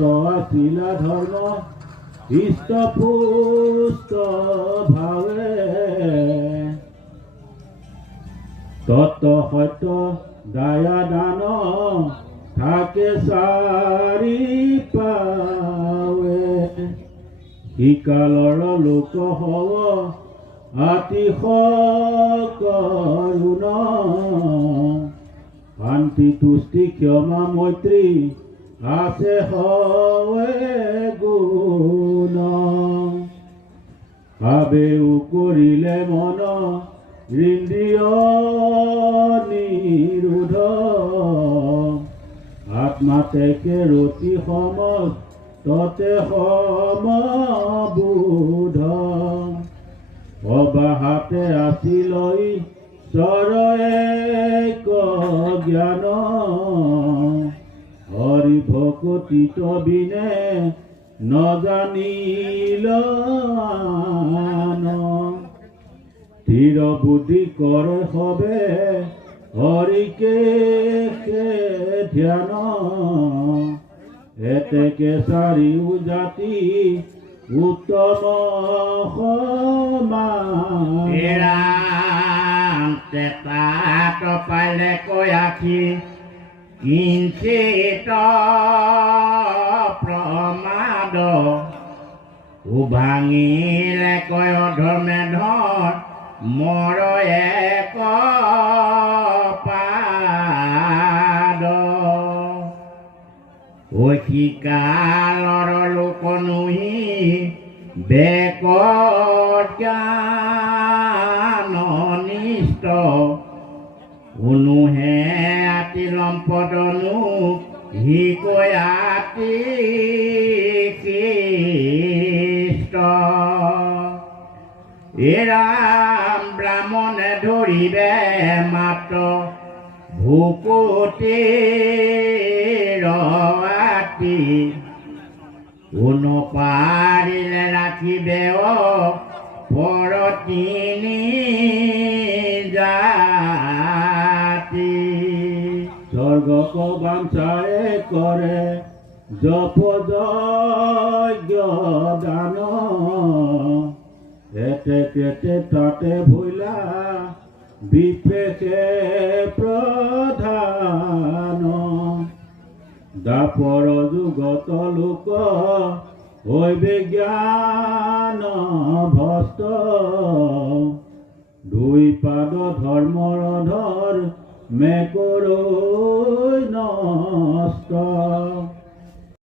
আছিলা ধৰ্ম হৃষ্টপুষ্ট ভাৱে তত্ত্ব সত্য দায়া দান থাকে চাৰি পাৱে সিকালৰ লোক হব আতিশয় কৰুণ শান্তি তুষ্টি ক্ষমা মৈত্ৰী আছে হয় গুণ আবেও কৰিলে মন ইন্দ্ৰিয় নিৰোধ আত্মাতে ৰতি সমজ ততে সমবোধ অবাহাতে আছিল ঈশ্বৰ জ্ঞান হৰি ভকতিত বিনে নজানিল স্থিৰ বুদ্ধি কৰে সবে হৰিকে ধ্যান এতেকে চাৰিও জাতি উত্তম সমান তাত পালে কৈ আখি কিঞ্চিত প্ৰমাদ ভাঙিলে কয় অধৰ্মে ধৰ মৰ এক পাদ শিকালৰ লোক নুহি বেক জ্ঞান নিষ্ঠ কোনোহে আতি লম্পদনো হি কৈ আতি কৃষ্ট এৰাম ব্ৰাহ্মণে ধৰিবে মাত্ৰ ভূপতিৰ আতি কোনো পাৰিলে ৰাখিবে পৰ তিনি জাতি স্বৰ্গক বাঞ্ছায়ে কৰে জপ যজ্ঞ দান এতে কেতে তাতে ভৈলা বিপেকে প্ৰধান দাপৰ যুগত লোক হৈবে জ্ঞান ভস্ত দুই পাদ ধৰ্মৰ ধৰ মেকৰ নষ্ট